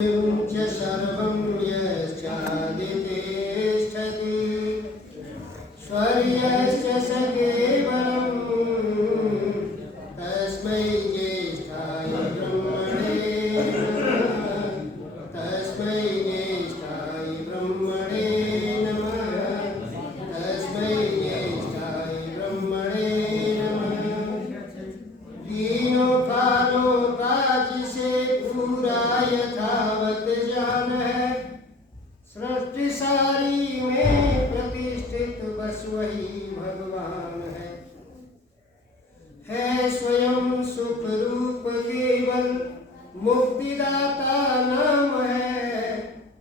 च सर्वं यश्चादितिष्ठति स्वर्यश्च स केवलं तस्मै ज्येष्ठाय ब्रह्मणे नमः। तस्मै ज्येष्ठाय ब्रह्मणे नमः। तस्मै ज्येष्ठाय ब्रह्मणे नमः। तीनों कालों का जिसे पूरा यथावत जान है, सृष्टि सारी में प्रतिष्ठित बस वही भगवान है स्वयं सुख रूप केवल मुक्तिदाता नाम है।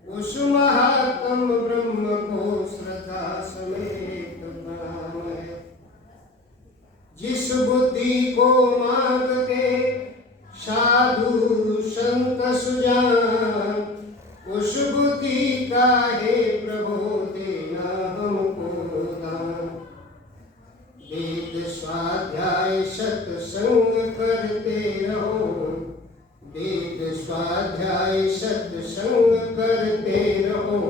उस महात्म ब्रह्म को श्रद्धा समेत प्रणाम है। जिस बुद्धि को मांग के साधु संत सुजान, उस बुद्धि का हे प्रभु देना हमको दान। वेद स्वाध्याय सत्संग करते रहो, वेद स्वाध्याय सत्संग करते रहो।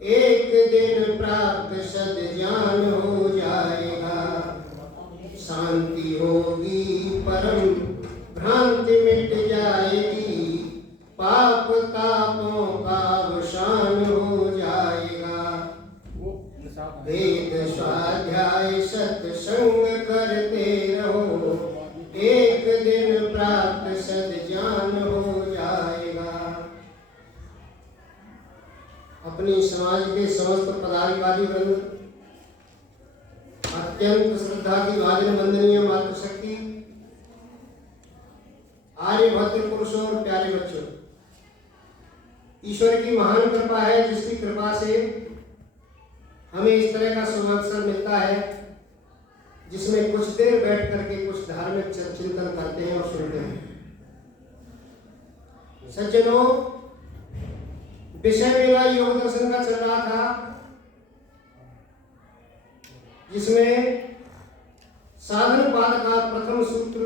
एक दिन प्राप्त सद्ज्ञान हो जाएगा, शांति होगी परम भ्रांति मिट जाएगी, पाप तापों का अवसान हो जाएगा। वेद स्वाध्याय सत्संग करते रहो, एक दिन प्राप्त सद्ज्ञान हो जाएगा। अपनी समाज के समस्त पदाधिकारी वृंद, अत्यंत श्रद्धा की भाजन वंदनीय मातृशक्ति, आर्यभद्र पुरुषों और प्यारे बच्चों, ईश्वर की महान कृपा है जिसकी कृपा से हमें इस तरह का सुअवसर मिलता है जिसमें कुछ देर बैठ करके कुछ धार्मिक चिंतन करते हैं और सुनते हैं। सज्जनों, विषय मेरा योग दर्शन का चल रहा था, जिसमें साधन पाद का प्रथम सूत्र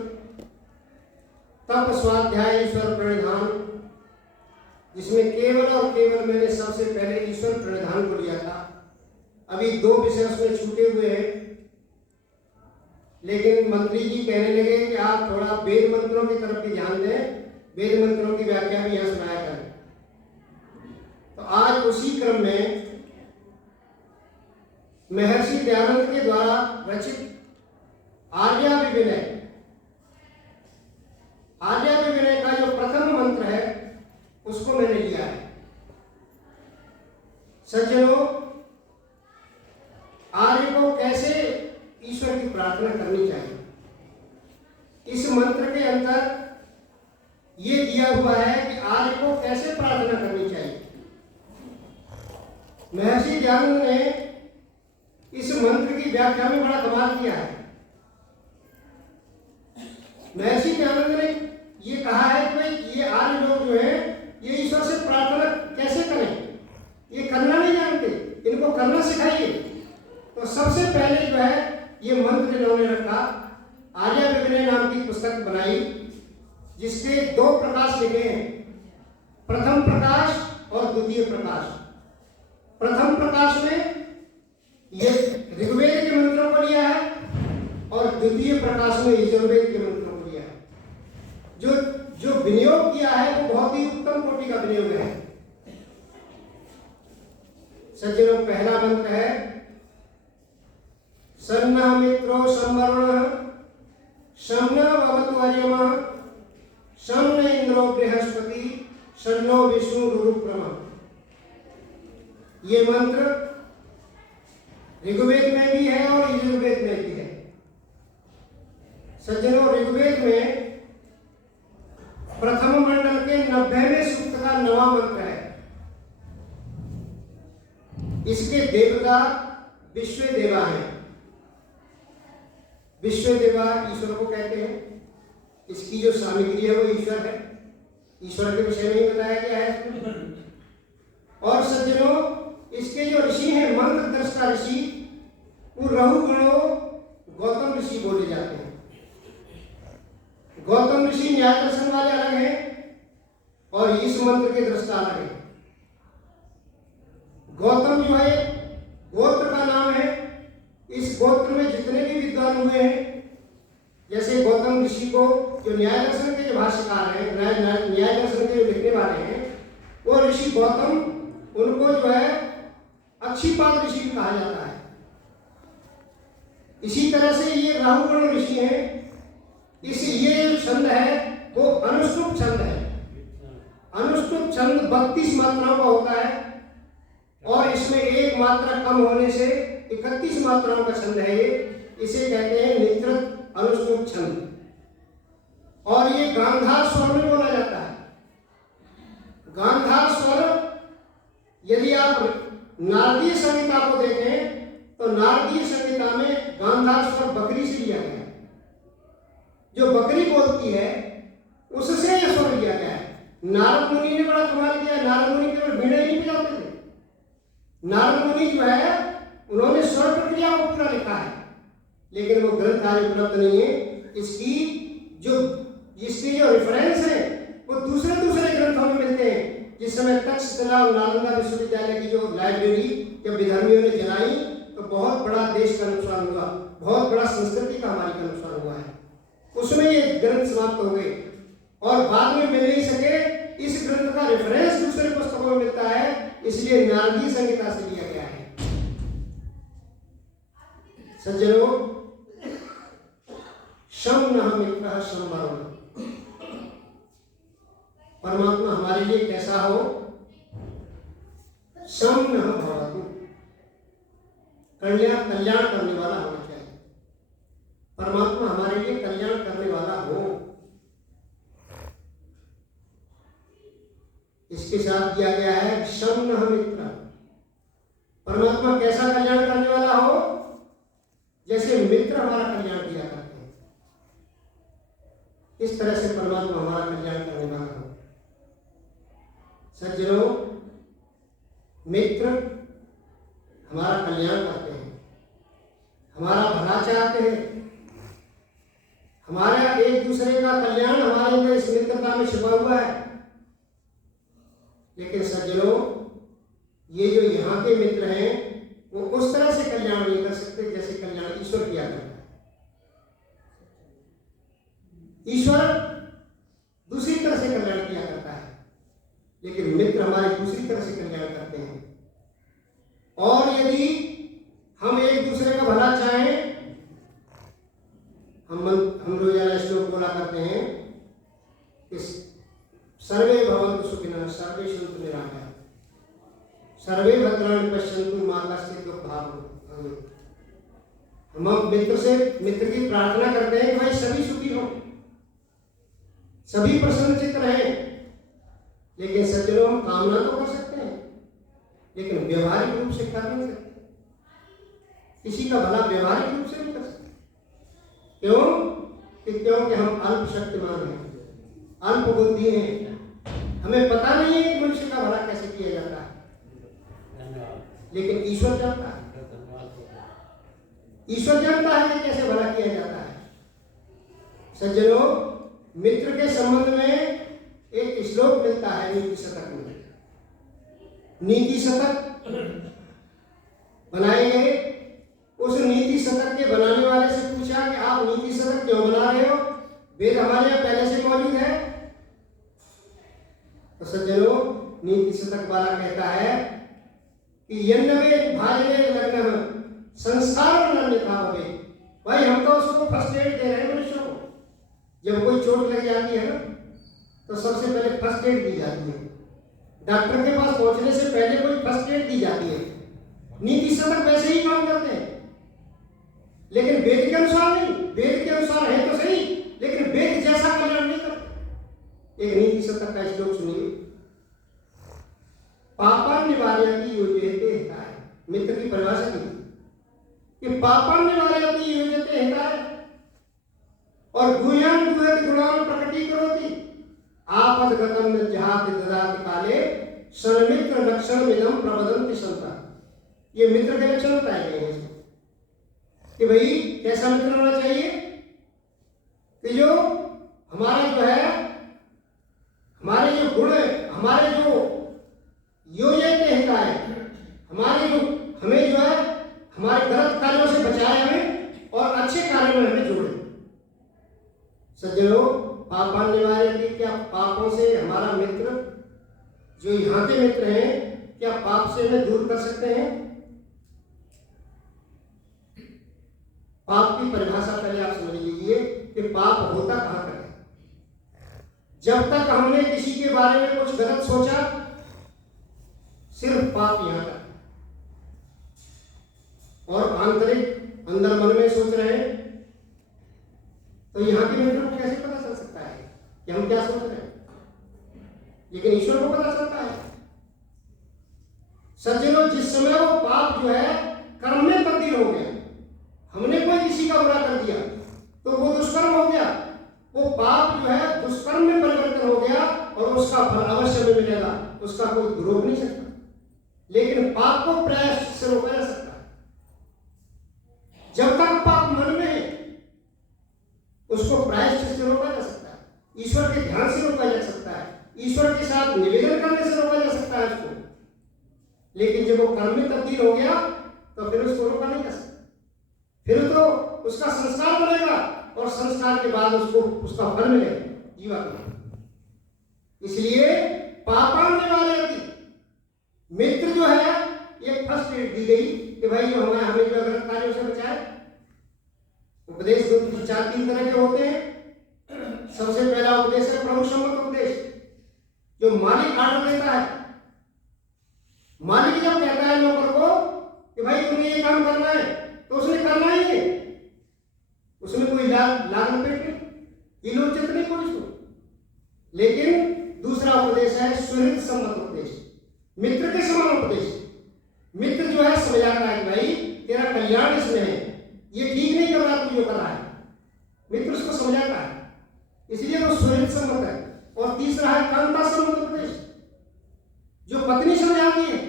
तप स्वाध्याय ईश्वर प्रणिधान, जिसमें केवल और केवल मैंने सबसे पहले ईश्वर प्रणिधान को लिया था। अभी दो विषय उसमें छूटे हुए हैं, लेकिन मंत्री जी कहने लगे कि आप थोड़ा वेद मंत्रों की तरफ भी ध्यान दें, वेद मंत्रों की व्याख्या भी यहाँ सुनाया करें। तो आज उसी क्रम में महर्षि दयानंद के द्वारा रचित आर्याभिविनय का जो प्रथम मंत्र है उसको मैंने लिया है। सज्जनों, आर्य को कैसे ईश्वर की प्रार्थना करनी चाहिए, इस मंत्र के अंदर ये दिया हुआ है कि आर्य को कैसे प्रार्थना करनी चाहिए। महर्षि दयानंद ने इस मंत्र की व्याख्या में बड़ा कमाल किया है। महर्षि दयानंद ने ये कहा है कि भाई ये आर्य लोग जो है ये ईश्वर से प्रार्थना कैसे करें, ये करना नहीं जानते, इनको करना सिखाइए। तो सबसे पहले जो है ये मंत्र इन्होंने रखा, आर्याभिविनय नाम की पुस्तक बनाई, जिसके दो प्रकाश लिखे हैं, प्रथम प्रकाश और द्वितीय प्रकाश। प्रथम प्रकाश में ये ऋग्वेद के मंत्रों को लिया है और द्वितीय प्रकाश में यजुर्वेद के मंत्रों को लिया है। जो विनियोग किया है वो बहुत ही उत्तम कोटि का विनियोग है। सज्जनों, पहला मंत्र है सन्नः मित्रो संवरणः शम्नो भवतु अर्यमा शम्न इंद्रो बृहस्पति शन्नो विष्णुरुक्रमः। ये मंत्र ऋग्वेद में भी है और यजुर्वेद में भी है। सज्जनों, ऋग्वेद में प्रथम मंडल के 90वें सूक्त का 9वां मंत्र है। इसके देवता विश्वदेवा हैं। विश्वदेवा ईश्वर को कहते हैं। इसकी जो सामग्री है वो ईश्वर है, ईश्वर के विषय में ही बताया गया है। और सज्जनों, इसके जो ऋषि हैं, मंत्र दृष्टा ऋषि, वो रहुगणो गौतम ऋषि बोले जाते हैं। गौतम ऋषि न्याय दर्शन वाले अलग हैं और इस मंत्र के दृष्टा अलग है। गौतम जो है गोत्र का नाम है। इस गोत्र में जितने भी विद्वान हुए हैं, जैसे गौतम ऋषि को जो न्याय दर्शन के जो भाष्यकार हैं, न्याय दर्शन के जो लिखने वाले हैं, वो ऋषि गौतम, उनको जो है अक्षिपाद ऋषि भी कहा जाता है। इसी तरह से ये राहुगण ऋषि हैं। ये जो छंद है वो अनुष्टुप छंद है। अनुष्टुप छंद 32 मात्राओं का होता है और इसमें एक मात्रा कम होने से 31 मात्राओं का छंद है ये। इसे कहते हैं नित्रत अनुष्टुप छंद। और ये गांधार स्वर में बोला जाता है। गांधार स्वर यदि आप नारदीय संहिता को देखें तो नारदीय संहिता में गांधार स्वर बकरी से लिया गया है। जो बकरी बोलती है उससे यह स्वर लिया गया है। नारद मुनि ने बड़ा कमाल किया। नारद मुनि केवल वीणा ही नहीं बजाते थे। नारद मुनि जो है उन्होंने स्वर प्रक्रिया को पूरा लिखा है, लेकिन वो ग्रंथ आज उपलब्ध नहीं है। इसके जो रेफरेंस है वो दूसरे ग्रंथों में मिलते हैं। जिस समय तक्षशिला और नालंदा विश्वविद्यालय की जो लाइब्रेरी जब विधर्मियों ने जलाई तो बहुत बड़ा देश का नुकसान हुआ, बहुत बड़ा संस्कृति का हमारी का नुकसान हुआ है। उसमें ये ग्रंथ समाप्त हो गए और बाद में मिल नहीं सके। इस ग्रंथ का रेफरेंस दूसरे पुस्तकों में मिलता है, इसलिए नारदीय संहिता से लिया गया है। सज्जनों, शम नः मित्रः शम वरुण। परमात्मा हमारे लिए कैसा हो? शम नः भवतु, कल्याण करने वाला होना चाहिए। परमात्मा हमारे लिए कल्याण करने वाला हो। इसके साथ दिया गया है शम नः मित्र। परमात्मा कैसा कल्याण करने वाला हो? जैसे मित्र हमारा कल्याण किया करते हैं, इस तरह से परमात्मा हमारा कल्याण करने वाला हो। सज्जनों, मित्र हमारा कल्याण करते हैं, हमारा भला चाहते हैं। हमारा एक दूसरे का कल्याण हमारे अंदर इस मित्रता में छिपा हुआ है। लेकिन सज्जनों, ये जो यहाँ के मित्र हैं वो उस तरह से कल्याण नहीं कर सकते जैसे कल्याण ईश्वर किया करता है। ईश्वर दूसरी तरह से कल्याण किया करता है, लेकिन मित्र हमारे दूसरी तरह से कल्याण करते हैं। और यदि हम एक दूसरे का भला चाहें, हम रोजाना श्लोक बोला करते हैं कि सर्वे भवन्तु सुखिनः सर्वे सन्तु निरामयाः सर्वे भद्राणि पश्यन्तु मा कश्चित् दुःखभाग् भवेत्। हम मित्र की प्रार्थना करते हैं कि भाई सभी सुखी हो, सभी प्रसन्नचित्त रहें। लेकिन सज्जनों, हम कामना तो कर सकते हैं, लेकिन व्यवहारिक रूप से कर नहीं सकते। किसी का भला व्यवहारिक रूप से नहीं कर सकते। क्योंकि हम अल्प शक्तिमान हैं, अल्प बुद्धि हैं। हमें पता नहीं है कि मनुष्य का भला कैसे किया जाता है, लेकिन ईश्वर जानता है। ईश्वर जानता है कि कैसे भला किया जाता है। सज्जनों, मित्र के संबंध में एक श्लोक मिलता है नीति शतक में। नीति शतक बनाए गए। उस नीति शतक के बनाने वाले से पूछा कि आप नीति शतक क्यों बना रहे हो? वेद हमारे यहाँ पहले से मौजूद है। तो सज्जनों, नीति शतक वाला कहता है कि यन्नवे भाजने लग्न संस्कार अन्यथा भवे। भाई, हम तो उसको फर्स्ट एड दे रहे हैं मनुष्य को। जब कोई चोट लग जाती है ना, तो सबसे पहले फर्स्ट एड दी जाती है। डॉक्टर के पास पहुंचने से पहले कोई फर्स्ट एड दी जाती है। नीति शतक वैसे ही काम करते हैं, लेकिन वेद के अनुसार नहीं। वेद के अनुसार है तो सही, लेकिन वेद जैसा कल्याण नहीं करते। एक नीति शतक का श्लोक सुनिए। पापन निवारयति योजयते हिताय। मित्र की परिभाषा की कि पापन निवारयति योजयते हिताय और गुह्यं गुह्यति गुणान् प्रकटीकरोति आपदगतं जहाति ददाति काले सन्मित्र लक्षणमिदं प्रवदन्ति सन्तः। ये मित्र के लक्षण बताए गए हैं कि भाई कैसा मित्र होना चाहिए कि जो हमारा जो है हमारे जो गुण, हमारे जो योजयते हिताय, हमारे जो हमें जो है हमारे गलत कार्यों से बचाए हमें और अच्छे कार्यों में हमें जोड़े। सज्जनों, पापान निवारयति, क्या पापों से हमारा मित्र, जो यहाँ के मित्र हैं, क्या पाप से हमें दूर कर सकते हैं? पाप की परिभाषा पहले आप समझ लीजिए कि पाप होता कहाँ पर है। जब तक हमने किसी के बारे में कुछ गलत सोचा, सिर्फ पाप यहाँ तक। और आंतरिक अंदर मन में सोच रहे हैं, तो यहाँ के मित्र को कैसे पता चल सकता है कि हम क्या सोच रहे हैं? लेकिन ईश्वर को पता चलता है। सज्जनों, जिस समय वो पाप जो है कर्म में तब्दील हो गया, हमने कोई किसी का बुरा कर दिया तो वो दुष्कर्म हो गया, वो पाप जो है दुष्कर्म में परिवर्तन हो गया और उसका फल अवश्य में मिलेगा, उसका कोई रोक नहीं सकता। लेकिन पाप को प्रायश्चित से रोका जा सकता है। जब तक पाप मन में है, उसको प्रायश्चित से रोका जा सकता है, ईश्वर के ध्यान से रोका जा सकता है, ईश्वर के साथ निवेदन करने से रोका जा सकता है उसको। लेकिन जब वो कर्म में तब्दील हो गया तो फिर उसको रोका नहीं जा सकता। फिर तो उसका संस्कार बनेगा और संस्कार के बाद उसको उसका फल मिलेगा जीवात्मा। इसलिए पापान निवारयति, मित्र जो है ये फर्स्ट एड दी गई कि भाई जो हमें जो गलत कार्यों से बचाए। उपदेश दो चार तीन तरह के होते हैं। सबसे पहला उपदेश है प्रभु सम्मत उपदेश, जो मालिक आर्डर देता है। मालिक जब कहता है नौकर को कि भाई तुम्हें ये काम करना है, तो उसने करना ही है, उसमें कोई लाग लपेट नहीं, इलोचित नहीं कोई उसको। लेकिन दूसरा उपदेश है सुहृद सम्मत उपदेश, मित्र के समान उपदेश। मित्र जो है समझाता है कि भाई तेरा कल्याण इसमें है, ये ठीक नहीं कर रहा तू जो कर रहा है, मित्र उसको समझाता है, इसलिए वो सुहृद सम्मत है। और तीसरा है कांता सम्मत उपदेश, जो पत्नी समझाती है,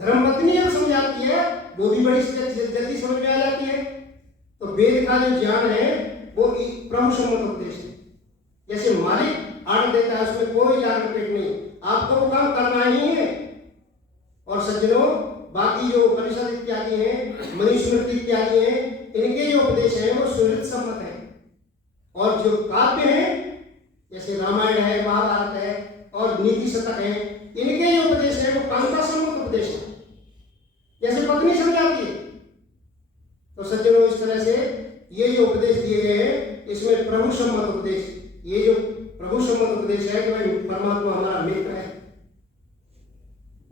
धर्मपत्नी जब समझाती है वो भी बड़ी जल्दी समझ में आ जाती है। तो वेद का जो ज्ञान है वो प्रभु सम्मत उपदेश है। जैसे मालिक आर्डर देता है, उसमें कोई लाग लपेट नहीं, आपको वो काम करना ही है। और सज्जनों, बाकी जो उपनिषद इत्यादि हैं, मनुस्मृति इत्यादि हैं, इनके जो उपदेश है वो सुहृद सम्मत है। और जो काव्य है जैसे रामायण है, महाभारत है और नीति शतक है, इनके जो उपदेश है वो कांता सम्मत उपदेश है, जैसे पत्नी समझाती है। तो सज्जनों, इस तरह से ये जो उपदेश दिए गए हैं इसमें प्रभु सम्मत उपदेश, ये जो प्रभु सम्मत उपदेश है कि भाई परमात्मा हमारा मित्र है।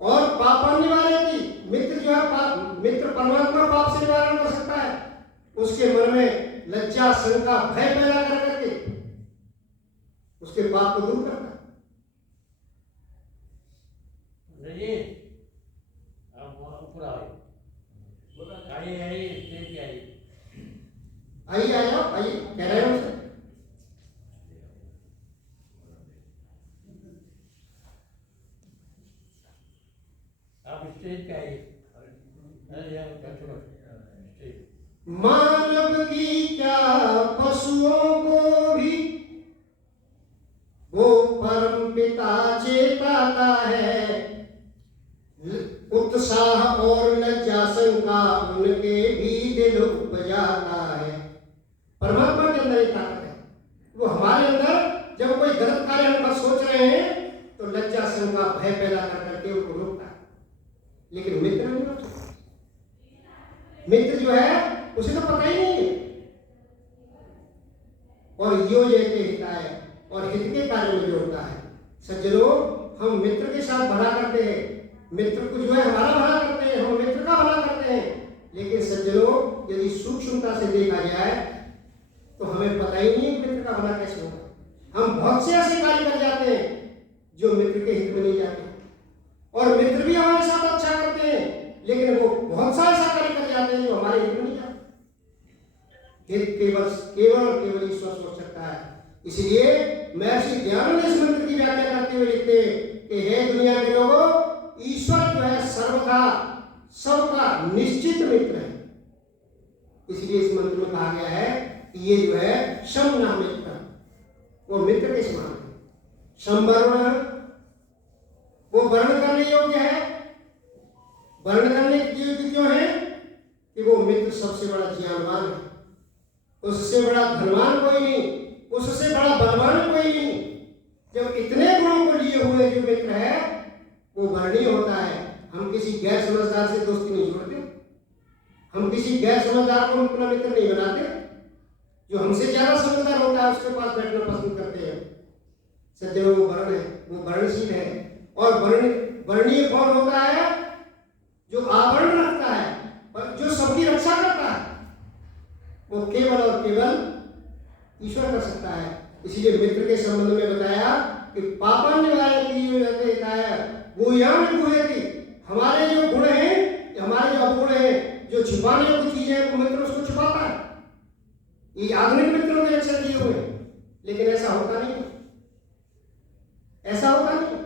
और पापान निवारयति, मित्र जो है मित्र परमात्मा पाप से निवारण कर सकता है, उसके मन में लज्जा शंका भय पैदा कर करके उसके पाप को दूर करता है। आइए आ जाओ, आइए कह रहे हो सर। आप स्टेज पे आइए। मानव की क्या पशुओं को भी वो परम पिता चेताता है, उत्साह और लज्जा शंका उनके भी दिल उपजाता है। परमात्मा के अंदर एक ताकत है, वो हमारे अंदर जब कोई गलत कार्य हम पर सोच रहे हैं तो लज्जा शंका भय पैदा कर करके उनको रोकता है। लेकिन मित्र नहीं रोक सकता। मित्र जो है उसे तो पता ही नहीं है। और यो जयते हिताय, और हित के कार्य में जोड़ता है। सज्जनों, हम मित्र के साथ भला करते हैं, मित्र को जो है हमारा भला करते हैं, हम मित्र का भला करते हैं। लेकिन सज्जनों, यदि सूक्ष्मता से देखा जाए तो हमें पता ही नहीं है मित्र का भला कैसे होगा। हम बहुत से ऐसे कार्य कर जाते हैं जो मित्र के हित में नहीं जाते, और मित्र भी हमारे साथ अच्छा करते हैं, लेकिन वो बहुत सा ऐसा कार्य कर जाते हैं जो हमारे हित में नहीं जाते। हित केवल और केवल ईश्वर सोच सकता है। इसलिए महर्षि दयानंद इस मंत्र की व्याख्या करते हुए लिखते हैं कि हे दुनिया के लोगों, ईश्वर जो है सर्वथा सबका निश्चित मित्र है। इसलिए इस मंत्र में कहा गया है कि ये जो है शम नाम मित्र, वो मित्र के समान है। संवर्ण, वो वर्ण करने योग्य है। वर्ण करने योग्य क्यों है? कि वो मित्र सबसे बड़ा ज्ञानवान है, उससे बड़ा धनवान कोई नहीं, उससे बड़ा बलवान कोई नहीं। जब इतने गुणों को लिए हुए जो मित्र है वो वर्णीय होता है। हम किसी गैर समझदार से दोस्ती नहीं जोड़ते, हम किसी गैर समझदार को अपना मित्र नहीं बनाते। जो हमसे ज्यादा समझदार होता है उसके पास बैठना पसंद करते हैं। सज्जनों, वो वर्ण है, वो वर्णशील है। और वर्णीय कौन होता है? जो आवरण रखता है और जो सबकी रक्षा करता है, वो केवल और केवल ईश्वर कर सकता है। इसीलिए मित्र के संबंध में बताया कि पापा हमारे जो गुण हैं, हमारे जो अवगुण हैं, जो छिपाने की चीजें हैं, वो मित्र उसको छिपाता है। ये आधुनिक मित्रों के लक्षण दिए हुए हैं, लेकिन ऐसा होता नहीं, ऐसा होता नहीं।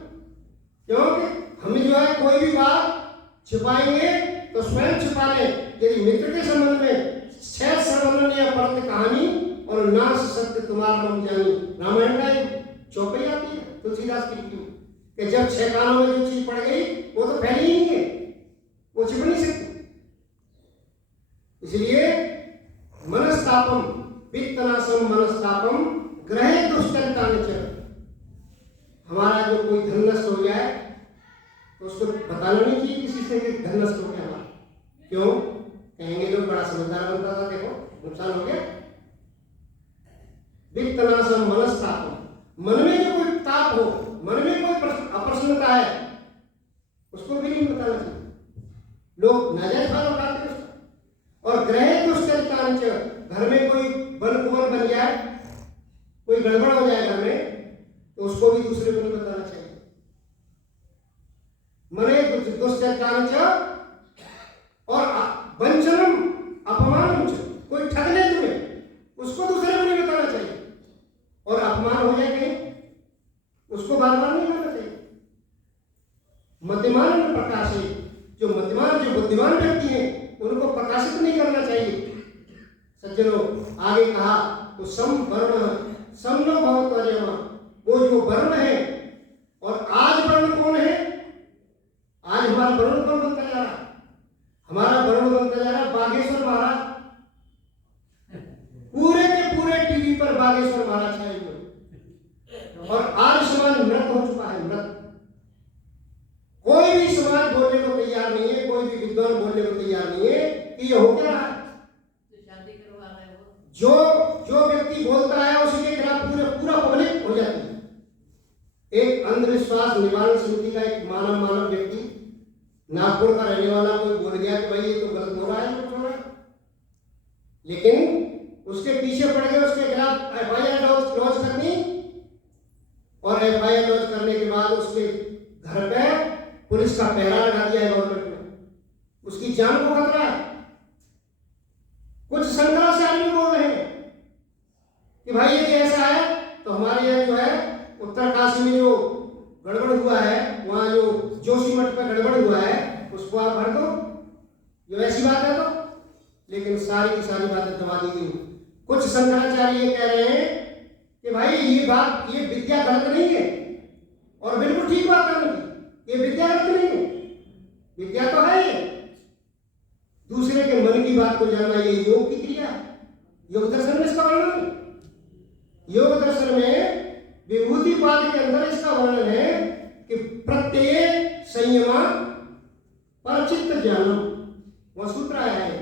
क्योंकि हम जो है कोई भी बात छिपाएंगे तो स्वयं छिपा ले। यदि मित्र के संबंध में छह सर्वननीय परत कहानी और नाश सत्य तुम्हारा मम जानी, रामायण का एक चौपाई आती है तुलसीदास की लिखी, कि जब छह कानों में जो चीज पड़ गई वो तो फैली ही है, वो छिप नहीं सकती। इसलिए मनस्तापम वित्तनाशम मनस्तापम ग्रहे दुष्चरितानि च। हमारा जो कोई धन नष्ट हो जाए तो उसको बताना नहीं चाहिए किसी से कि धन नष्ट हो गया हमारा। क्यों? कहेंगे लोग बड़ा समझदार बनता था, देखो नुकसान हो गया। वित्तनाशम मनस्तापम, मन में जो कोई ताप हो, मन में कोई अप्रसन्नता है, उसको भी नहीं बताना चाहिए। लोग नाजायज फायदा उठाते हैं उसका। और ग्रहे दुष्चरितानि च, घर में कोई बन कुंवर बन जाए, कोई गड़बड़ हो जाए घर में, तो उसको भी दूसरे को नहीं बताना चाहिए। मने दुष्चरितानि च और वंचनम अपमानम च, कोई ठग ले तुम्हें, उसको दूसरे को नहीं बताना चाहिए। और अपमान हो जाए कहीं, उसको बार बार नहीं करना चाहिए। मतिमान प्रकाशित, जो मतिमान जो बुद्धिमान व्यक्ति हैं उनको प्रकाशित नहीं करना चाहिए। सज्जनों, आगे कहा तो सम वर्ण समनो भवत्वर्यम, वो जो वर्ण है। और आज वर्ण कौन है? आज हमारा वर्ण कौन बनता जा रहा? हमारा वर्ण बनता जा रहा बागेश्वर महाराज। पूरे के पूरे टीवी पर बागेश्वर महाराज छाए हुए, और आर्य समाज मृत हो चुका है, मृत। कोई भी समाज बोलने को तैयार नहीं है, कोई भी विद्वान बोलने को तैयार नहीं है कि ये हो क्या रहा है। जो जो व्यक्ति बोलता है उसी के खिलाफ पूरा पब्लिक हो जाती है। एक अंधविश्वास निवारण समिति का एक मानव व्यक्ति, नागपुर का रहने वाला, कोई बोल गया कि भाई ये तो गलत हो रहा है, कुछ हो रहा है, लेकिन उसके पीछे पड़ गए, उसके खिलाफ एफआईआर लॉन्च करनी, और एफआईआर लॉन्च करने के बाद उसके घर पे पुलिस का पहरा लगा दिया है गवर्नमेंट ने, उसकी जान को खतरा है। कुछ शंकराचार्य बोल रहे हैं कि भाई यदि ऐसा है तो हमारे यहाँ जो है उत्तर काशी में जो गड़बड़ हुआ है, वहां जो जोशी मठ पे गड़बड़ हुआ है, उसको आप भर दो, जो ऐसी बात है तो। लेकिन सारी की सारी बातें दबा दी गई। कुछ शंकराचार्य ये कह रहे हैं कि भाई ये विद्या गलत नहीं है, और बिल्कुल ठीक बात है उनकी, ये विद्या गलत नहीं है, विद्या तो है ये। दूसरे के मन की बात को जानना ये योग की क्रिया है। योग दर्शन में इसका वर्णन है। योग दर्शन में विभूतिपाद के अंदर इसका वर्णन है कि प्रत्यय संयमा परचित्त ज्ञानम, वह सूत्र आया है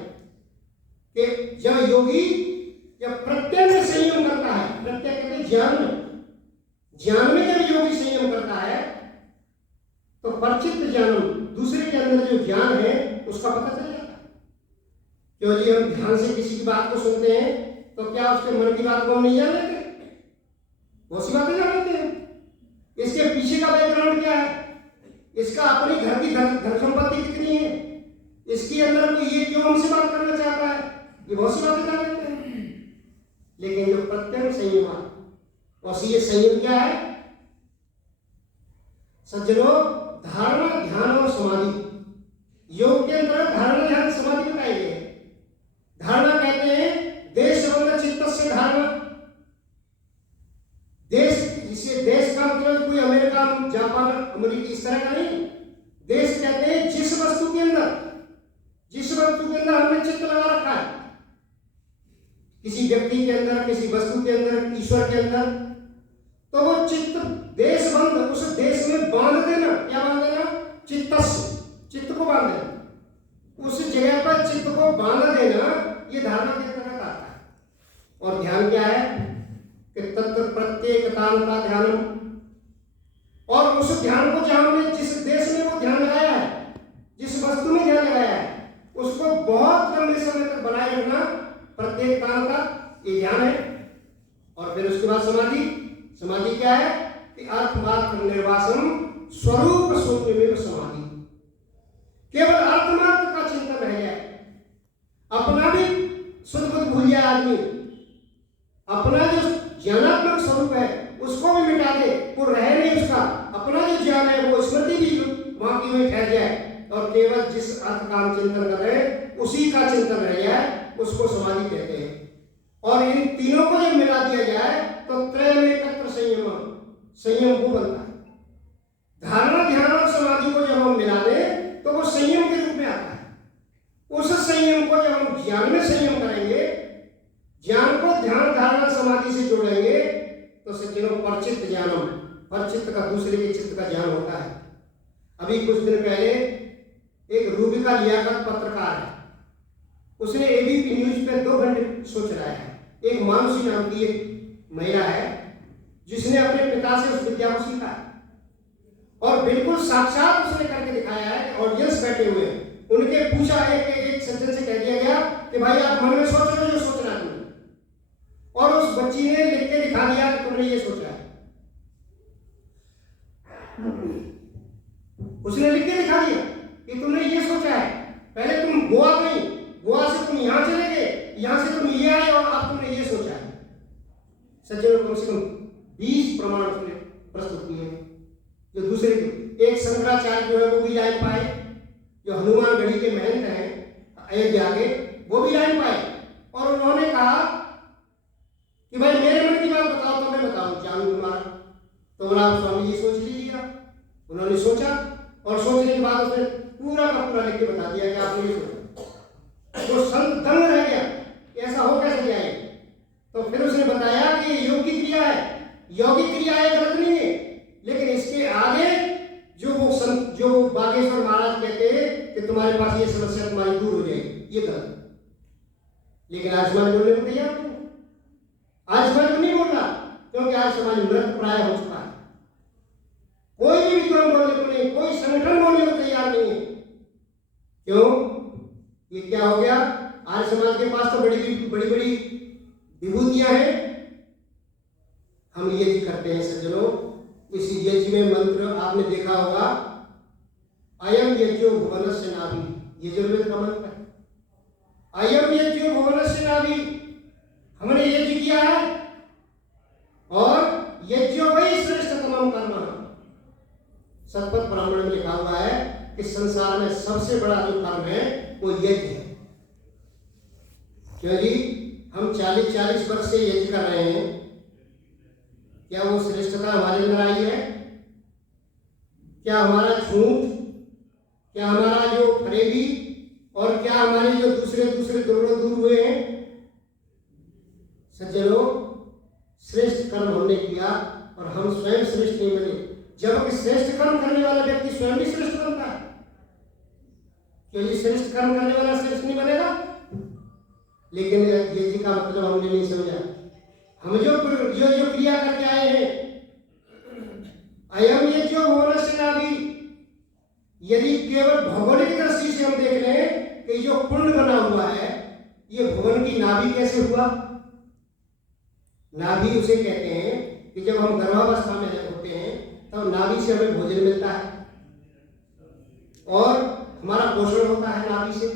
कि जब योगी जब प्रत्यय में संयम करता है, प्रत्यय कहते हैं ज्ञान में जब योगी संयम करता है तो परचित्त ज्ञानम, दूसरे के अंदर जो ज्ञान है उसका पता चल जाता है। क्यों जी, हम ध्यान से किसी की बात को सुनते हैं तो क्या उसके मन की बात को हम नहीं जान लेते? बहुत सी बातें जान लेते हैं। इसके पीछे का बैकग्राउंड क्या है, इसका अपनी घर की धन संपत्ति कितनी है, इसके अंदर कोई ये क्यों हमसे बात करना चाहता है, ये बहुत सी बातें जान लेते हैं। लेकिन जो प्रत्यय संयम, और ये संयम क्या है सज्जनों? धारणा, ध्यान और समाधि। योग के अंदर धारणा, ध्यान, समाधि बताई गई है। धारणा कहते हैं देश संबंध चित्त से धारणा। देश, जिसे देश का मतलब जापान, अमेरिका इस तरह का नहीं। देश कहते हैं जिस वस्तु के अंदर हमने चित्त लगा रखा है, किसी व्यक्ति के अंदर, किसी वस्तु के अंदर, ईश्वर के अंदर, तो वो चित्त देश बंद, उस देश में बांध देना। क्या बांध देना? चित्त को बांध देना, उस जगह पर चित्त को बांध देना, ये धारणा के अंतर्गत आता है। और ध्यान क्या है कि तत्र प्रत्येकतांता ध्यानम, और उस ध्यान को जहां हमने जिस देश में वो ध्यान लगाया है, जिस वस्तु में ध्यान लगाया है, उसको बहुत लंबे समय तक बनाए रखना प्रत्येकतांता, ये ध्यान है। और फिर उसके बाद समाधि क्या है कि अर्थमात्र निर्वासम स्वरूप शून्य में समाधि, केवल अर्थमात्र का चिंतन रह जाए, अपना भी शुद्ध बुद्ध भूल जाए आदमी, अपना जो ज्ञानात्मक स्वरूप है उसको भी मिटा दे, वो रहे नहीं उसका, अपना जो ज्ञान है वो स्मृति भी वहां की वहीं ठहर जाए, और केवल जिस अर्थ का हम चिंतन कर रहे हैं उसी का चिंतन रह जाए, उसको समाधि कहते हैं। और इन तीनों को जब मिला दिया जाए तो त्रयमेकत्र संयम वो बनता है। धारणा, ध्यान और समाधि को जब हम मिला दें तो वो संयम के रूप में आता है। उस संयम को जब हम ज्ञान में संयम करेंगे, ज्ञान को ध्यान, धारणा, समाधि से जोड़ेंगे, तो सज्जनों परचित्त ज्ञानम, परचित्त का दूसरे के चित्त का ज्ञान होता है। अभी कुछ दिन पहले एक रूबिका लियाकत पत्रकार है, उसने एबीपी न्यूज पे 2 घंटे सोच रहा है। एक मानुषी नाम की एक महिला है जिसने अपने पिता से उस विद्या को सीखा है, और बिल्कुल साक्षात उसने करके दिखाया है। ऑडियंस बैठे हुए हैं, उनके पूछा, एक सज्जन से कह दिया गया कि भाई आप मन में सोच रहे हो जो सोचना है तुमने, और उस बच्ची ने लिख के दिखा दिया कि तुमने ये सोचा है। उसने लिख के दिखा दिया कि तुमने ये सोचा है। पहले तुम गोवा गई, गोवा से तुम यहां चले गए, यहां से तुम ये आए, और अब तुमने ये सोचा है। सज्जनों, कम से कम 20 प्रमाण उसने प्रस्तुत किए हैं जो दूसरे के। एक शंकराचार्य जो है वो भी लाइन पाए, जो हनुमानगढ़ी के महंत हैं अयोध्या के, वो भी लाइन पाए, और उन्होंने कहा कि भाई मेरे मन की बात बताओ तो मैं बताऊं, जानू तुम्हारा। तो बोला स्वामी जी सोच लीजिएगा। उन्होंने सोचा, और सोचने के बाद उसने पूरा का पूरा लिख के बता दिया कि आपने ये सोचा। तो संत दंग रह गया, ऐसा हो कैसे जाए। तो फिर उसने बताया कि ये योग की क्रिया है, यौगिक क्रिया है, गलत नहीं है, लेकिन इसके आगे जो बागेश्वर महाराज कहते हैं कि तुम्हारे पास ये समस्या तुम्हारी दूर हो जाएगी, ये गलत। लेकिन आज समाज बोलने को तैयार नहीं, आज समाज को नहीं बोल रहा, क्योंकि आज समाज मृत प्राय हो चुका है। कोई भी विद्वान बोलने को नहीं, कोई संगठन बोलने को तैयार नहीं है। क्यों? ये क्या हो गया? आज समाज के पास तो बड़ी बड़ी विभूतियां हैं। हम यज्ञ करते हैं सज्जनों, इस यज्ञ में मंत्र आपने देखा होगा, अयम यज्ञो भुवनस्य नाभि, ये यजुर्वेद का मंत्र है। अयम यज्ञो भुवनस्य नाभि, हमने यज्ञ किया है, और यज्ञो वही श्रेष्ठतमम कर्म। सतपथ ब्राह्मण में लिखा हुआ है कि संसार में सबसे बड़ा जो कर्म है वो यज्ञ है। क्यों जी? हम 40 वर्ष से यज्ञ कर रहे हैं, क्या वो श्रेष्ठता हमारे अंदर आई है? क्या हमारा झूठ, क्या हमारा जो फरेबी, और क्या हमारे जो दूसरे दूर हुए हैं? सज्जनों, श्रेष्ठ कर्म हमने किया और हम स्वयं श्रेष्ठ नहीं बने। जब श्रेष्ठ कर्म करने वाला व्यक्ति स्वयं भी श्रेष्ठ बनता है, क्योंकि श्रेष्ठ कर्म करने वाला श्रेष्ठ नहीं बनेगा। लेकिन यज्ञ का मतलब हमने नहीं समझा। हम जो क्रिया करके आए हैं, अयम यज्ञो भुवनस्य नाभि, यदि केवल भौगोलिक दृष्टि से हम देख लें कि जो कुंड बना हुआ है, ये भुवन की नाभि कैसे हुआ? नाभि उसे कहते हैं कि जब हम गर्भावस्था में होते हैं तब नाभि से हमें भोजन मिलता है और हमारा पोषण होता है नाभि से।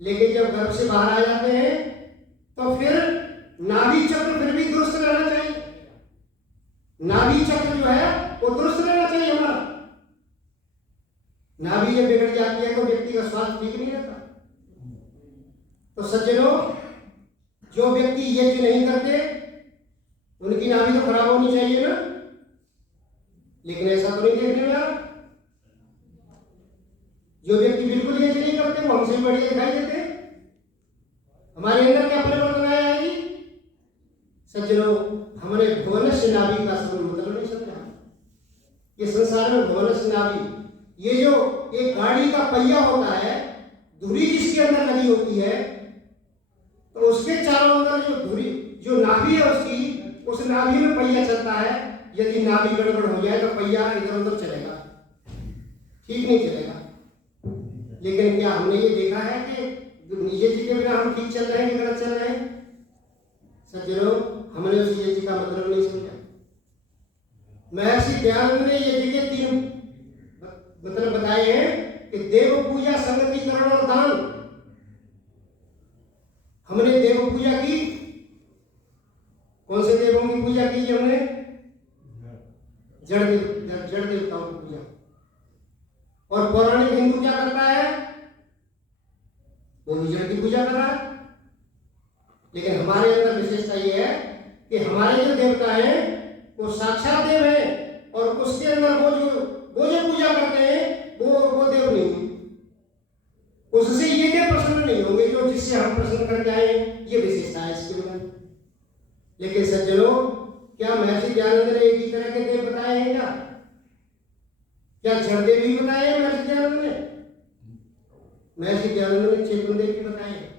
लेकिन जब गर्भ से बाहर आ जाते हैं तो फिर नाभि चक्र फिर भी दुरुस्त रहना चाहिए। नाभि चक्र जो है वो दुरुस्त रहना चाहिए हमारा। नाभि जब बिगड़ जाती है तो व्यक्ति का स्वास्थ्य ठीक नहीं रहता। तो सज्जनों, जो व्यक्ति यज्ञ नहीं करते उनकी नाभि तो खराब होनी चाहिए ना। लेकिन ऐसा तो नहीं देखने में आ रहा। जो व्यक्ति बिल्कुल ये नहीं करते वो हमसे बढ़िया दिखाई देते हैं। हमारे अंदर क्या परिवर्तन आया है जी? सज्जनों, हमने भुवनस्य नाभि का सब मतलब नहीं समझा। ये संसार में भुवनस्य नाभि, ये जो एक गाड़ी का पहिया होता है, धुरी जिसके अंदर लगी होती है, तो उसके चारों अंदर जो धुरी, जो नाभि है उसकी, उस नाभि में पहिया चलता है। यदि नाभि गड़बड़ हो जाए तो पहिया इधर उधर चलेगा, ठीक नहीं चलेगा। लेकिन क्या हमने ये देखा है कि निजी जी के बिना हम ठीक चल रहे हैं कि गलत चल रहे हैं? सज्जनों, हमने उस यज्ञ का मतलब नहीं समझा। महर्षि दयानंद ने यज्ञ के 3 मतलब बताए हैं कि देव पूजा, संगतिकरण और दान। हमने देव पूजा की। कौन से देवों की पूजा की हमने? जड़ देवताओं की पूजा। और पौराणिक हिंदू क्या करता है? वो भी जड़ की पूजा कर रहा है। लेकिन हमारे अंदर विशेषता ये है कि हमारे जो देवता हैं वो साक्षात देव हैं, और उसके अंदर वो जो पूजा करते हैं वो देव नहीं है। उससे ये देव प्रसन्न नहीं होंगे जो जिससे हम प्रसन्न करके आए। ये विशेषता है इसके अंदर। लेकिन सज्जनों, क्या महर्षि दयानंद ने एक ही तरह के देव बताए हैं क्या? क्या जड़ देव भी बताए हैं महर्षि दयानंद ने? महर्षि दयानंद ने चेतन देव भी बताए हैं।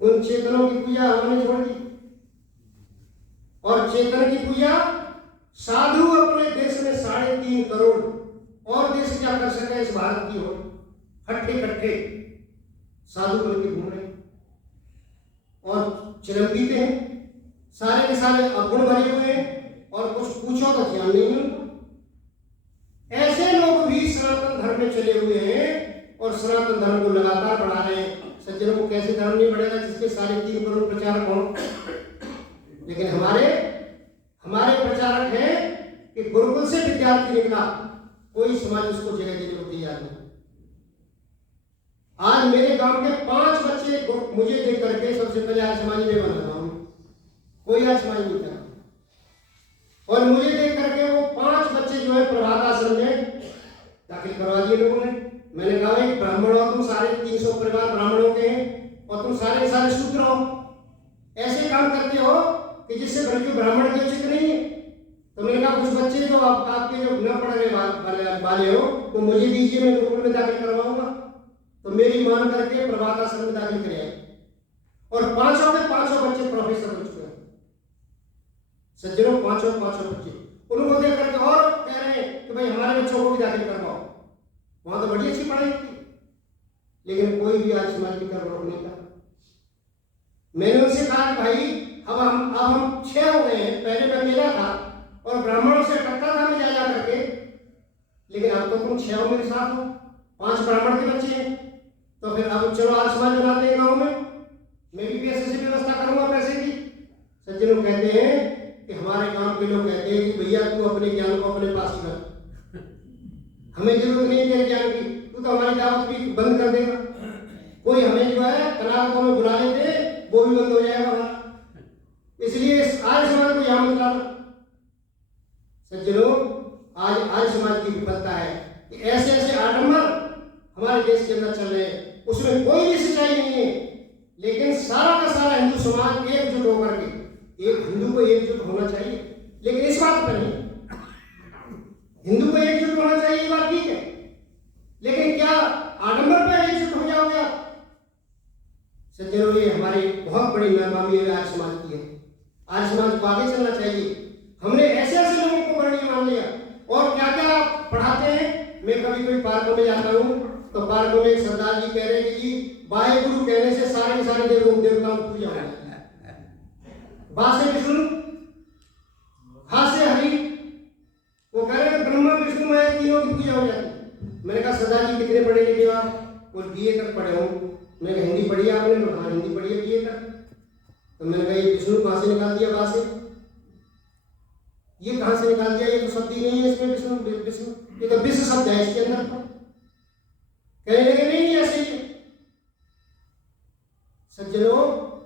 उन चेतनों की पूजा हमने छोड़ दी, और चेतन की पूजा साधु अपने देश में 3.5 करोड़, और देश क्या कर सके इस भारत की ओर, हट्ठे कट्ठे साधु बन के घूम रहे और चिरंजीते हैं। सारे के सारे अवगुण भरे हुए हैं, और कुछ पूछो तो ध्यान नहीं है उनको। ऐसे लोग भी सनातन धर्म में चले हुए हैं और सनातन धर्म को लगातार बढ़ा रहे हैं। सज्जनों को कैसे धर्म नहीं बढ़ेगा जिसके 3.5 करोड़ प्रचारक हों? लेकिन हमारे प्रचारक हैं कि गुरुकुल से विद्यार्थी निकला, कोई समाज उसको जगह देने को तैयार नहीं। आज मेरे गांव के 5 बच्चे मुझे देख करके सबसे पहले आज समाज में बना रहा हूं। कोई आज समाज नहीं था, और मुझे देख करके वो 5 बच्चे जो है प्रभात आश्रम में दाखिल करवा दिए लोगों ने। मैंने कहा भाई ब्राह्मण हो तुम, 350 परिवार ब्राह्मणों के हैं, और तुम सारे शूद्र हो, ऐसे काम करते हो कि जिससे ब्राह्मण के उचित नहीं है। तो मैंने कहा कुछ बच्चे जो आपके जो न पढ़ने वाले हो तो मुझे दीजिए, मैं गुरुकुल में दाखिल करवाऊंगा। तो मेरी मान करके प्रभात आश्रम में दाखिल कराए, और 5 के 5 बच्चे प्रोफेसर हो चुके हैं। सज्जनों, 5 बच्चे, उनको देख करके और कह रहे हैं कि भाई हमारे बच्चों को भी दाखिल करवाओ। वहां तो बड़ी अच्छी पढ़ाई थी, लेकिन कोई भी आज समाज की तरफ नहीं था। मैंने उनसे कहा कि भाई अब हम 6 हो गए हैं, पहले मैं अकेला था और ब्राह्मणों से टकता था मैं जा करके, लेकिन अब तो तुम 6 मेरे साथ हो, 5 ब्राह्मण के बच्चे हैं, तो फिर अब चलो आज समाज बनाते हैं गाँव में, मैं भी पैसे से व्यवस्था करूंगा पैसे की। सज्जनों कहते हैं कि हमारे गांव के लोग कहते हैं कि भैया तू अपने ज्ञान को अपने पास ही रख, हमें जरूरत नहीं है ज्ञान की, तू तो हमारी दावत भी बंद कर देगा। कोई हमें जो है कनाकों में बुला लेते वो भी बंद हो जाएगा हमारा, इसलिए आज समाज को यहाँ मत लाना। सज्जनों, आज समाज की विफलता है कि ऐसे ऐसे आडंबर हमारे देश के अंदर चल रहे हैं, उसमें कोई भी सच्चाई नहीं है। लेकिन सारा का सारा हिंदू समाज एकजुट होकर के, एक हिंदू को एकजुट होना चाहिए, लेकिन इस बात पर नहीं, हिंदू को एकजुट होना चाहिए, ये बात ठीक है, लेकिन क्या आडंबर पर एकजुट हो जाओगे आप? सज्जनों, ये हमारी बहुत बड़ी नाकामी है आज समाज की है। आज समाज को आगे चलना चाहिए। हमने ऐसे ऐसे लोगों को वर्णीय मान लिया, और क्या क्या पढ़ाते हैं। मैं कभी कोई पार्कों में जाता हूँ तो पार्कों में एक सरदार जी कह रहे हैं कि जी वाहे गुरु कहने से सारे के सारे देवताओं की पूजा हो जाती है। बा से विष्णु, हा से हरि, वो कह रहे हैं ब्रह्मा विष्णु महेश तीनों की पूजा हो जाती है। मैंने कहा सरदार जी कितने पढ़े लिखे हो आप? वो BA तक पढ़े हो। मैंने कहा हिंदी पढ़ी है आपने? हाँ हिंदी पढ़ी है BA तक। तो मैंने कहा ये विष्णु कहाँ से निकाल दिया? बा से ये कहां से निकाल दिया? ये तो शब्द ही नहीं है इसमें, विष्णु ये तो विश्व शब्द है इसके अंदर। तो कहने लगे नहीं ऐसे ही। सज्जनों,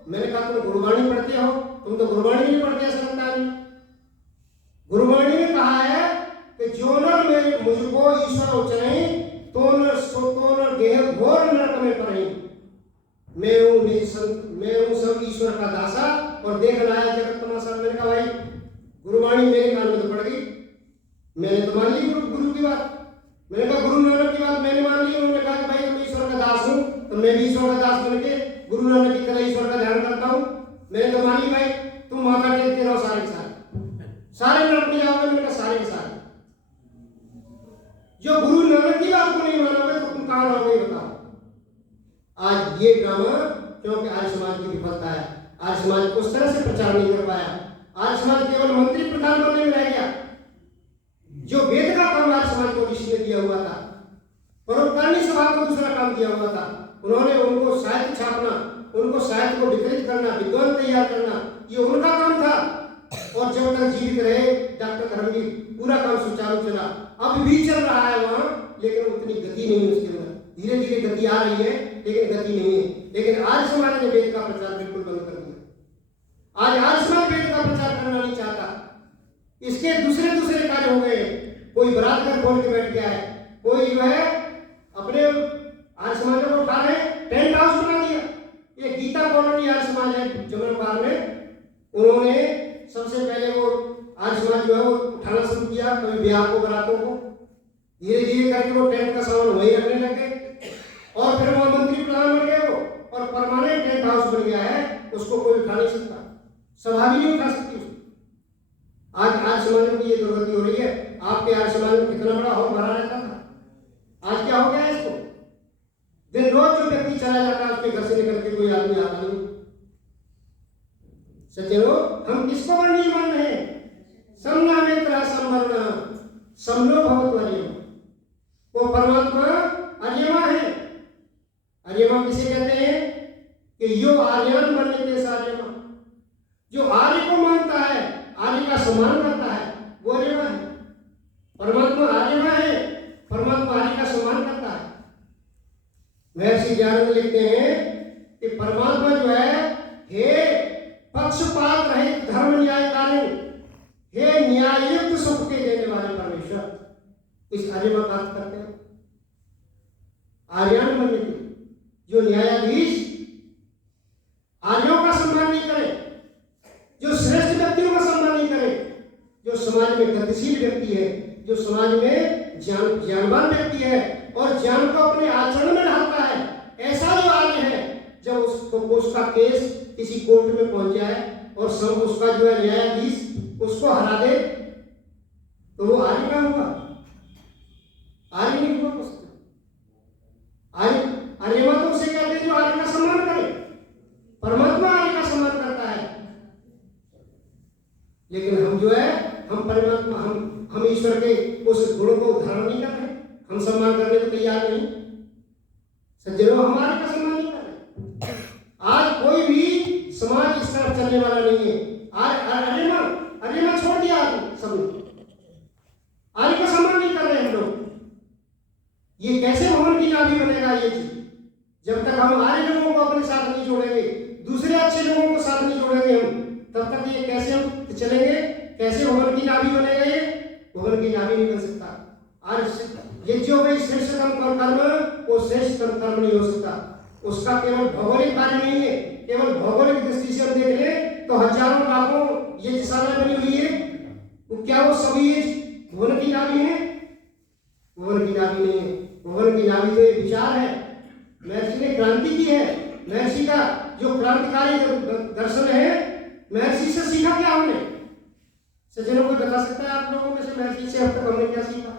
मैंने कहा तुम गुरुवाणी पढ़ते हो, तुम तो गुरुवाणी नहीं पढ़ते, ऐसा लगता है। गुरुवाणी में कहा कि जो नर में मुझको ईश्वर उचरे तो न गेह घोर नरक में पड़े। मैं हूँ सब ईश्वर का दासा और देख लाया जगत तमाशा। मैंने कहा भाई गुरुवाणी मेरे कान में तो पड़ गई, मैंने तो मान ली गुरु की बात। मैंने कहा गुरु नानक की बात मैंने मान ली। उन्होंने कहा कि भाई मैं ईश्वर का दास हूँ तो मैं भी ईश्वर का दास बन के गुरु नानक की तरह ईश्वर का ध्यान करता हूँ। मैंने तो मान ली भाई, तुम माथा टेकते रहो सारे के सारे नरक में जाओगे। मैंने कहा सारे के सारे। जो गुरु नानक की बात को नहीं मानोगे तो तुम कहाँ रहोगे बताओ। आज ये ड्रामा क्योंकि आर्य समाज की विफलता है। आर्य समाज उस तरह से प्रचार नहीं कर पाया। आर्य समाज केवल मंत्री प्रधान बनने में रह गया। जो वेद का काम आर्य समाज को ऋषि ने दिया हुआ था, परोपकारी सभा को दूसरा काम दिया हुआ था। उन्होंने उनको साहित्य छापना, उनको साहित्य को वितरित करना, विद्वान तैयार करना, ये उनका काम था। और जब तक जीवित रहे डॉक्टर धर्मवीर पूरा काम सुचारू चला। अब भी चल रहा है वहां, लेकिन उतनी गति नहीं है उसके अंदर। धीरे धीरे गति आ रही है लेकिन गति नहीं है। लेकिन आर्य समाज ने वेद का प्रचार बिल्कुल बंद कर दिया। आज आर्य समाज वेद का प्रचार करना नहीं चाहता। इसके दूसरे कार्य हो गए। कोई बरात घर खोल के बैठ गया है, कोई जो है अपने आर्य समाज को उठा रहे टेंट हाउस बना दिया। ये गीता कॉलोनी आर्य समाज है जमलपाल में, उन्होंने सबसे पहले वो आर्य समाज जो है वो उठाना शुरू किया। कभी ब्याह को बरातों को धीरे धीरे करके वो टेंट का सामान वही रखने लगे और फिर वो मंत्री प्रधान बन गए वो, और परमानेंट टेंट हाउस बन गया है। उसको कोई उठा नहीं सकता, सभा भी नहीं उठा सकती। आज आर्य समाज में ये दुर्गति हो रही है। आपके आर्य समाज में कितना बड़ा हॉल भरा रहता था, आज क्या हो गया है इसको। दिन रोज जो व्यक्ति चला जाता है उसके घर से निकल के कोई आदमी आता नहीं। सज्जनों, हम किसको वर्णीय मान रहे हैं? समनामेत्र संवर्ण समलो भवत्वर्य। वो परमात्मा अर्यमा है। अर्यमा किसे कहते हैं? कि यो आर्यन बनते आर्यमा। जो आर्य को मानता है, आर्य का सम्मान करता है, वो अर्यमा है। परमात्मा आर्यमा है, परमात्मा आर्य का सम्मान करता है। महर्षि ज्ञान में लिखते हैं कि परमात्मा जो है हे पक्षपात रहित धर्म न्यायकारी, हे न्याययुक्त सुख के देने वाले परमेश्वर। इस आर्यमा का अर्थ करते हैं आर्यन बनने के। जो न्यायाधीश आर्यों का सम्मान नहीं करे, जो श्रेष्ठ व्यक्तियों का सम्मान नहीं करे, जो समाज में गतिशील व्यक्ति है, जो समाज में ज्ञानवान व्यक्ति है और ज्ञान को अपने आचरण में ढालता है, ऐसा जो आर्य है, जब उसका केस किसी कोर्ट में पहुंच जाए और सब उसका जो है न्यायाधीश उसको हरा दे तो वो आर्य का हुआ? आर्य नहीं हुआ। आर्यमा तो उसे कहते हैं जो आर्य का सम्मान करे। परमात्मा आर्य का सम्मान करता है। लेकिन हम जो है हम परमात्मा हम ईश्वर के उस गुणों को धारण नहीं कर रहे, हम सम्मान करने को तैयार नहीं। सज्जनों, हम आर्य का सम्मान नहीं कर रहे। आज कोई भी समाज इस तरफ चलने वाला नहीं है। अर्यमा छोड़ दिया सबने, आर्य का सम्मान नहीं कर रहे हम लोग। ये कैसे भवन की नाभि बनेगा ये चीज? जब तक हम आर्य लोगों को अपने साथ नहीं जोड़ेंगे, दूसरे अच्छे लोगों को साथ नहीं जोड़ेंगे हम, तब तक ये कैसे हम चलेंगे? कैसे भवन की नाभि बनेगा? ये भवन की नाभि नहीं बन सकता। आर्य ये जो भाई श्रेष्ठतम कर्म, वो श्रेष्ठतम कर्म नहीं हो सकता। उसका केवल भौगोलिक कार्य नहीं है। केवल भौगोलिक दृष्टि से हम देख लें तो हजारों लाखों ये जिसाना बनी हुई है, वो क्या वो सभी भुवन की नाभि है? भुवन की नाभि नहीं है। भुवन की नाभि तो ये विचार है। महर्षि ने क्रांति की है। महर्षि का जो क्रांतिकारी दर्शन है, महर्षि से सीखा क्या हमने? सज्जनों, को बता सकता है आप लोगों में से महर्षि से अब तक हमने क्या सीखा?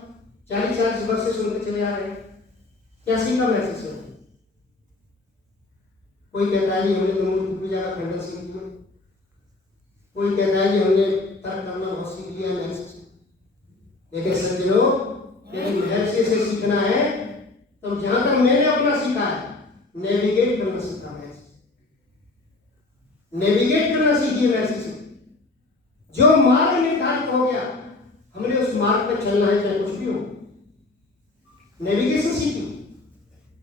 40-40 वर्ष से सुनते चले आ रहे हैं। क्या सीखा महर्षि से? कोई कहता है कि हमने तो मूर्ति पूजा का खंडन सीख लिया, कोई कहता है कि हमने तर्क करना बहुत सीख लिया महर्षि से। लेकिन सज्जनों, यदि महर्षि से सीखना है तो जहां तक मैंने अपना सीखा है, नेविगेट करना सीखा महर्षि से। नेविगेट करना सीखिए महर्षि से। जो मार्ग निर्धारित हो गया, हमने उस मार्ग पर चलना है, चाहे कुछ भी हो। नेविगेशन सीखी।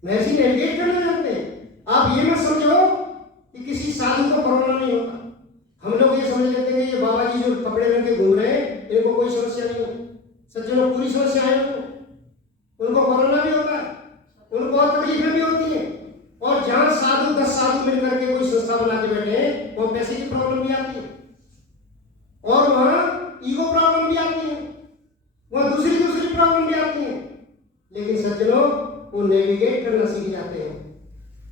महर्षि नेविगेट करना जानते हैं। आप ये मत समझो कि किसी साधु को कोरोना नहीं होता। हम लोग ये समझ लेते हैं कि ये बाबा जी जो कपड़े रंग के घूम रहे हैं, इनको कोई समस्या नहीं होती। सज्जनों, पूरी समस्याएं उनको कोरोना भी होता है, उनको और तकलीफें भी होती हैं। और जहां साधु 10 साधु मिलकर के कोई संस्था बना के बैठे हैं, वो पैसे की प्रॉब्लम भी आती है और वहां ईगो प्रॉब्लम भी आती है, वहां दूसरी प्रॉब्लम भी आती है। लेकिन सज्जनों, वो नेविगेट करना सीख जाते हैं।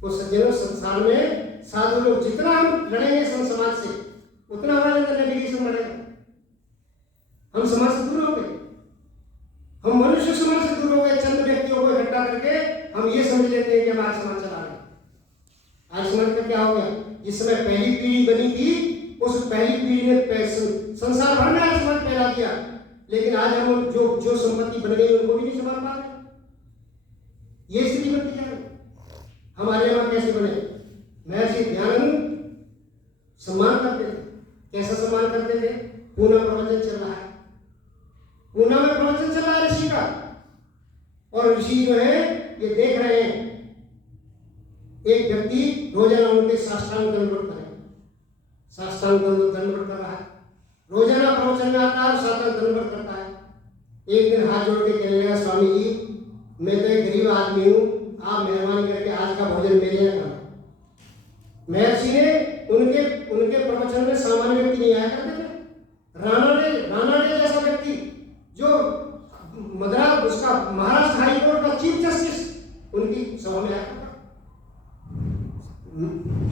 वो सज्जनों, संसार में साधु लोग जितना हम लड़ेंगे समाज से, उतना हमारे अंदर नेविगेशन बढ़ेगा। हम समाज से दूर हो गए, हम मनुष्य समाज से दूर हो गए। चंद व्यक्तियों को इकट्ठा करके हम ये समझ लेते हैं कि हमारा समाज चला रहे हैं। आज समाज का क्या हो गया? जिस समय पहली पीढ़ी बनी थी, उस पहली पीढ़ी ने संसार भर में आज समाज फैला दिया, लेकिन आज हम जो संपत्ति बन गई उनको भी नहीं संभाल पा रहे। ये स्थिति बनती जा रही। हमारे यहाँ कैसे बने? महर्षि दयानंद सम्मान करते थे। कैसा सम्मान करते थे? पूना प्रवचन चल रहा है, पूना में प्रवचन चल रहा है ऋषि का, और ऋषि जो है ये देख रहे हैं एक व्यक्ति रोजाना उनके साष्टांग दंडवत करें, साष्टांग दंडवत कर रहा है। रोजाना प्रवचन में आता है, साष्टांग दंडवत करता है। एक दिन हाथ जोड़ के कहने लगा, स्वामी जी, मैं तो एक गरीब आदमी हूँ, आप मेहरबानी करके आज का भोजन मेरे लिए करो। महर्षि ने उनके प्रवचन में सामान्य व्यक्ति नहीं आया करते थे। राणा डे जैसा व्यक्ति, जो मद्रास उसका महाराष्ट्र हाई कोर्ट का चीफ जस्टिस, उनकी सभा में आया करता।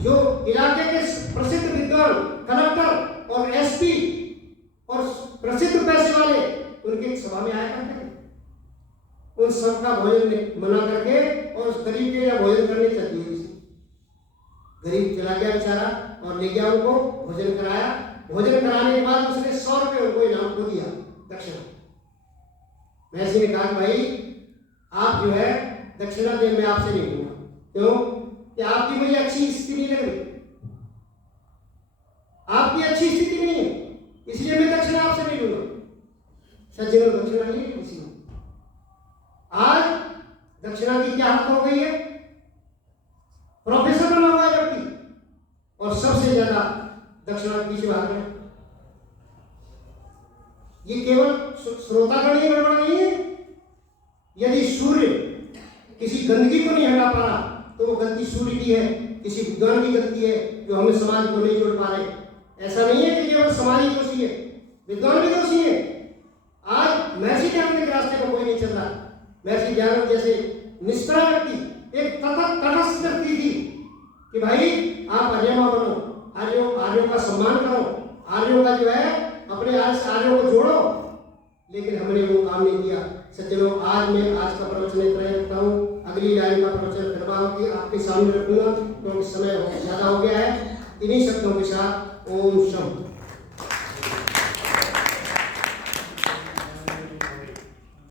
जो इलाके के प्रसिद्ध विद्वान, कलेक्टर और एसपी और प्रसिद्ध पैसे वाले, उनकी सभा में आया करते थे। उन सबका भोजन मना करके और उस गरीब के यहाँ भोजन करने चल दिए। गरीब चला गया बेचारा और ले गया उनको, भोजन कराया। भोजन कराने के बाद उसने 100 रुपये उनको इनाम को दिया, दक्षिणा। महर्षि ने कहा, भाई आप जो है दक्षिणा दे, मैं आपसे नहीं लूंगा। क्यों? कि आपकी मुझे अच्छी स्थिति नहीं लग रही, आपकी अच्छी स्थिति नहीं है, इसलिए मैं दक्षिणा आपसे नहीं लूंगा। सज्जनों, दक्षिणा नहीं है किसी में। आज दक्षिणा की क्या हालत हो गई है? प्रोफेसर बना हुआ है व्यक्ति और सबसे ज्यादा दक्षिणा पीछे भाग रहे हैं। ये केवल श्रोतागण ही गड़बड़ नहीं है। यदि सूर्य किसी गंदगी को नहीं हटा पा रहा, तो वो गलती सूर्य की है, किसी विद्वान की गलती है जो हमें समाज को नहीं जोड़ पा रहे। ऐसा नहीं है कि केवल समाज ही दोषी है, विद्वान भी दोषी है। आज महर्षि दयानंद के रास्ते पर कोई नहीं चल रहा। महर्षि दयानंद जैसे निष्ठा व्यक्ति, एक तटस्थ व्यक्ति थी कि भाई आप आर्यमा बनो, आर्यों का सम्मान करो, आर्यों का जो है अपने आर्यों को जोड़ो, लेकिन हमने वो काम नहीं किया। सज्जनों, आज का प्रवचन इतना रखता हूँ। अगली लाइन का प्रवचन करवाऊंगी, आपके सामने रखूंगा, क्योंकि समय ज्यादा हो गया है। इन्हीं शब्दों के साथ ओम शम।